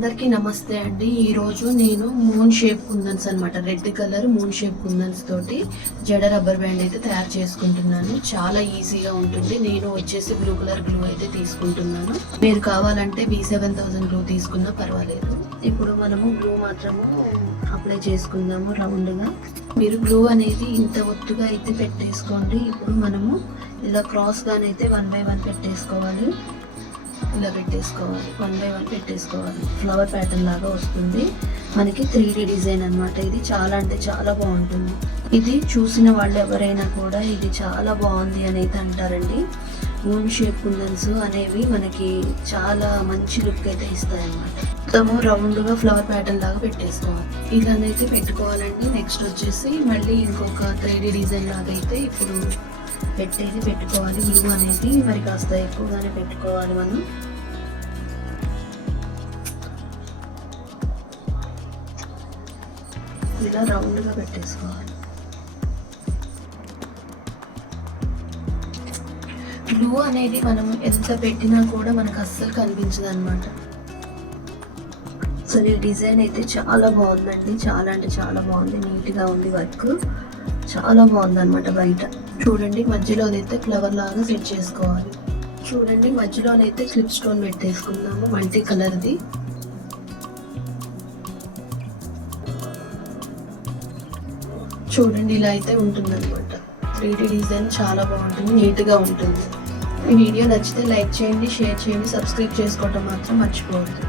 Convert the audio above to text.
అందరికీ నమస్తే అండి. ఈరోజు నేను మూన్ షేప్ కుందన్స్ అనమాట red colour moon shape kundans తోటి జడ రబ్బర్ బ్యాండ్ అయితే తయారు చేసుకుంటున్నాను. చాలా ఈజీగా ఉంటుంది. నేను వచ్చేసి బ్లూ కలర్ గ్లూ అయితే తీసుకుంటున్నాను. మీరు కావాలంటే వి సెవెన్ థౌసండ్ గ్లూ తీసుకున్నా పర్వాలేదు. ఇప్పుడు మనము గ్లూ మాత్రము అప్లై చేసుకుందాము రౌండ్గా. మీరు గ్లూ అనేది ఇంత ఒత్తుగా అయితే పెట్టేసుకోండి. ఇప్పుడు మనము ఇలా క్రాస్గానైతే వన్ బై వన్ పెట్టేసుకోవాలి. ఇలా పెట్టేసుకోవాలి. వన్ బై వన్ పెట్టేసుకోవాలి. ఫ్లవర్ ప్యాటర్న్ లాగా వస్తుంది. మనకి త్రీ డిజైన్ అనమాట ఇది. చాలా అంటే చాలా బాగుంటుంది. ఇది చూసిన వాళ్ళు ఎవరైనా కూడా ఇది చాలా బాగుంది అని అయితే అంటారండి. మూన్ షేప్ కుందన్స్ అనేవి మనకి చాలా మంచి లుక్ అయితే ఇస్తాయి అనమాట మొత్తము రౌండ్గా ఫ్లవర్ ప్యాటర్న్ లాగా పెట్టేసుకోవాలి. ఇలానైతే పెట్టుకోవాలండి. నెక్స్ట్ వచ్చేసి మళ్ళీ ఇంకొక త్రీ డిజైన్ లాగా అయితే ఇప్పుడు పెట్టేది పెట్టుకోవాలి. విలువ అనేది మరి కాస్త ఎక్కువగానే పెట్టుకోవాలి మనం. ఇలా రౌండ్గా పెట్టేసుకోవాలి. గ్లూ అనేది మనం ఎంత పెట్టినా కూడా మనకు అస్సలు కనిపించదు అనమాట సో ఈ డిజైన్ అయితే చాలా బాగుందండి. చాలా అంటే చాలా బాగుంది. నీట్గా ఉంది వర్క్. చాలా బాగుందన్నమాట బయట. చూడండి మధ్యలోనైతే ఫ్లవర్ లాగా సెట్ చేసుకోవాలి. చూడండి మధ్యలోనైతే స్లిప్ స్టోన్ పెట్టేసుకుందాము మల్టీ కలర్ది చూడండి ఇలా అయితే ఉంటుంది అనమాట త్రీ డిజైన్ చాలా బాగుంటుంది నీట్గా ఉంటుంది. ఈ వీడియో నచ్చితే లైక్ చేయండి షేర్ చేయండి సబ్స్క్రైబ్ చేసుకోవటం మాత్రం మర్చిపోవద్దు.